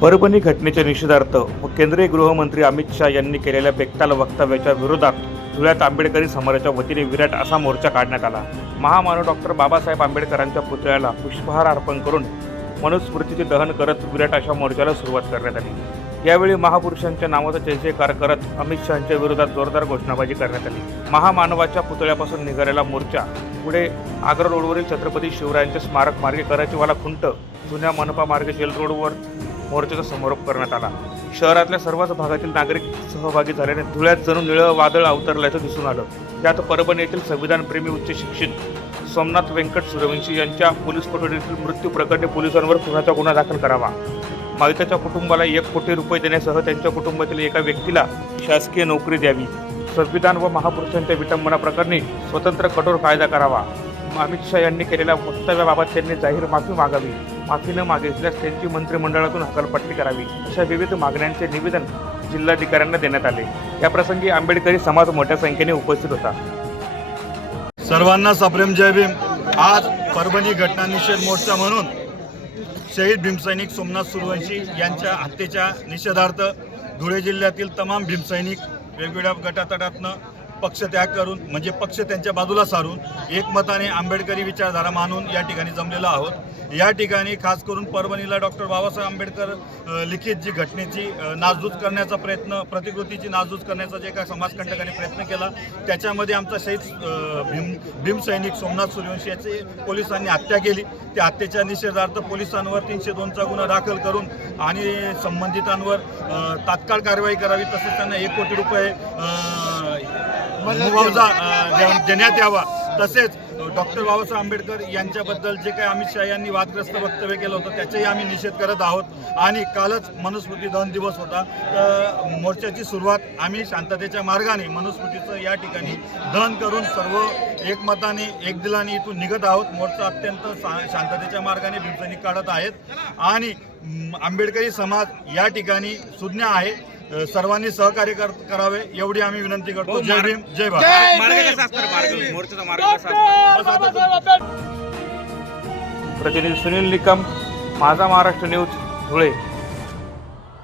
परभणी घटनेच्या निषेधार्थ व केंद्रीय गृहमंत्री अमित शहा यांनी केलेल्या बेताल वक्तव्याच्या विरोधात धुळ्यात आंबेडकरी समाजाच्या वतीने विराट असा मोर्चा काढण्यात आला. महामानव डॉक्टर बाबासाहेब आंबेडकरांच्या पुतळ्याला पुष्पहार अर्पण करून मनुस्मृतीचे दहन करत विराट अशा मोर्चाला सुरुवात करण्यात आली. यावेळी महापुरुषांच्या नावाचा जय करत अमित शहाच्या विरोधात जोरदार घोषणाबाजी करण्यात आली. महामानवाच्या पुतळ्यापासून निघालेला मोर्चा पुढे आग्रा रोडवरील छत्रपती शिवरायांचे स्मारक मार्गे कराचीवाला खुंट जुन्या मनपा मार्गे जेल रोडवर मोर्चाचा समारोप करण्यात आला. शहरातल्या सर्वच भागातील नागरिक सहभागी झाल्याने धुळ्यात जणू निळं वादळ अवतरल्याचं दिसून आलं. त्यात परभणी येथील संविधानप्रेमी उच्च शिक्षित सोमनाथ व्यंकट सूर्यवंशी यांच्या पोलीस कोठडीतील मृत्यू प्रकरणी पोलिसांवर खुनाचा गुन्हा दाखल करावा. मालिकाच्या कुटुंबाला एक कोटी रुपये देण्यासह त्यांच्या कुटुंबातील एका व्यक्तीला शासकीय नोकरी द्यावी. संविधान व महापुरुषांच्या विटंबना प्रकरणी स्वतंत्र कठोर कायदा करावा. अमित शहा यांनी केलेल्या वक्तव्याबाबत त्यांनी जाहीर माफी मागावी. माफी न मागितल्यास त्यांची मंत्रिमंडळातून हकालपट्टी करावी अशा विविध मागण्यांचे निवेदन जिल्हाधिकाऱ्यांना देण्यात आले. याप्रसंगी आंबेडकरी समाज मोठ्या संख्येने उपस्थित होता. सर्वांना सप्रेम जय भीम. आज परभणी घटना निषेध मोर्चा म्हणून शहीद भीमसैनिक सोमनाथ सुरवंशी यांच्या हत्येच्या निषेधार्थ धुळे जिल्ह्यातील तमाम भीमसैनिक वेगवेगळ्या गटातटातनं पक्षत्याग करून म्हणजे पक्ष त्यांच्या बाजूला सारून एकमताने आंबेडकरी विचारधारा मानून या ठिकाणी जमलेलो आहोत. या ठिकाणी खास करून परभणीला डॉक्टर बाबासाहेब आंबेडकर लिखित जी घटनेची अ, करण्याचा प्रयत्न प्रतिकृतीची नासधूस करण्याचा जे काय समाजकंटकाने प्रयत्न केला त्याच्यामध्ये आमचा शहीद भीम भीमसैनिक सोमनाथ सूर्यवंशी याची पोलिसांनी हत्या केली. त्या हत्येच्या निषेधार्थ पोलिसांवर तीनशे दोनचा गुन्हा दाखल करून आणि संबंधितांवर तात्काळ कारवाई करावी तसेच त्यांना एक कोटी रुपये मुआवजा देण्यात यावा तसेच डॉक्टर बाबासाहेब आंबेडकर यांच्याबद्दल जे काही अमित शहा यांनी वादग्रस्त वक्तव्य केलं होतं त्याचाही आम्ही निषेध करत आहोत. आणि कालच मनुस्मृती दहन दिवस होता. तर मोर्चाची सुरुवात आम्ही शांततेच्या मार्गाने मनुस्मृतीचं या ठिकाणी दहन करून सर्व एकमताने एक दिलाने इथून निघत आहोत. मोर्चा अत्यंत शांततेच्या मार्गाने भीमसैनिक काढत आहेत. आणि आंबेडकरी समाज या ठिकाणी सुज्ञ आहे. सर्वांनी सहकार्य कर- करावे एवढी आम्ही विनंती करतो. जय भीम जय भारत. प्रतिनिधी सुनील निकम माझा महाराष्ट्र न्यूज धुळे.